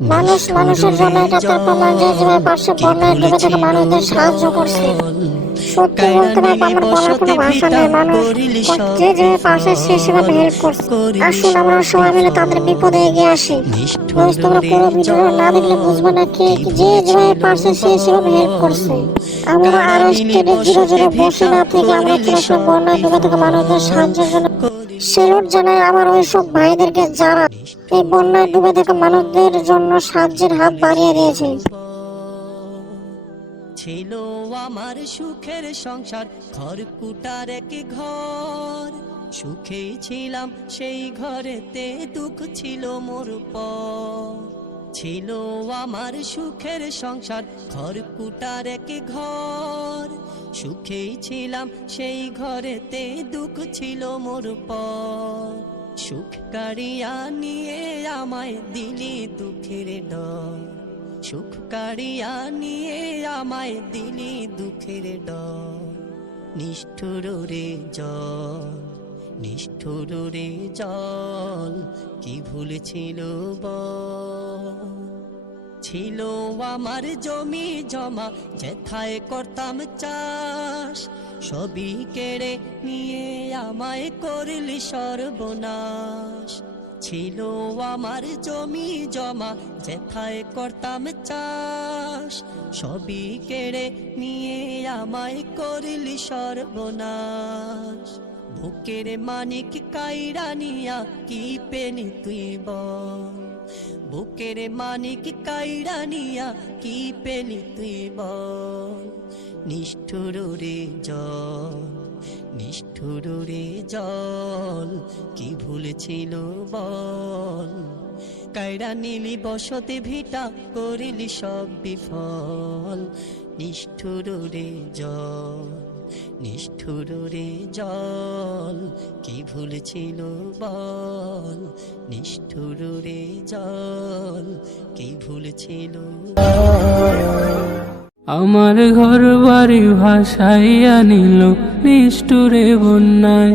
মানুষ মানুষের জন্য এটা তার প্রমাণ যে যেভাবে পাশে বন্যায় ডুবে থাকা মানুষদের সাহায্য করছে। সত্যি বলতে আমার বলার কোনো ভাষা নেই মানুষ যে যে পাশে সে সেভাবে হেল্প করছে। আসুন আমরা সবাই মিলে তাদের বিপদে এগিয়ে আসি। রোজ তোমরা পুরো ভিডিও না দেখলে বুঝবে না কে যে যেভাবে সে সেভাবে হেল্প করছে। আমরা আরও স্টেডে জিরো জিরো বসে না থেকে আমরা চলে বন্যায় ডুবে থাকা মানুষদের সাহায্যের জন্য সেলুট জানাই আমার ওই সব ভাইদেরকে যারা এই বন্যায় ডুবে থাকা মানুষদের জন্য সাহায্যের হাত বাড়িয়ে দিয়েছে। ছিল আমার সুখের সংসার, ঘর কুটার এক ঘর। সুখে ছিলাম সেই ঘরেতে, দুঃখ ছিল মোর পর। ছিল আমার সুখের সংসার, ঘর কুটার এক ঘর। সুখে ছিলাম সেই ঘরেতে, দুঃখ ছিল মোর পর। সুখ কারিয়া নিয়ে আমায় দিলি দুঃখের ডর। সুখ কারিয়া নিয়ে আমায় দিলি দুঃখের ডর। নিষ্ঠুর রে জল, নিষ্ঠুর রে জল, কি ভুল ছিল ছিল আমার জমি জমা, যেথায় করতাম চাষ সবই কেড়ে নিয়ে আমায় করলি সর্বনাশ। ছিল আমার জমি জমা, যেথায় করতাম চাষ। সবই কেড়ে নিয়ে আমায় করলি সর্বনাশ। বুকের মানিক কাইরানিয়া কি পেনি তুই বল? বুকের মানিক কাইরানিয়া কি পেলি তুই বল? নিষ্ঠুর রে জল, নিষ্ঠুর রে জল, কি ভুল ছিল বল? কাইরা নিলি, বসতে ভিটা করিলি সব বিফল। নিষ্ঠুর রে জল, নিষ্ঠুর রে জল, কি ভুল ছিল বল? নিষ্ঠুর রে জল, কি ভুল ছিল আমার ঘর বাড়ি ভাসাইয়া নিল নিষ্ঠুরে বন্যায়।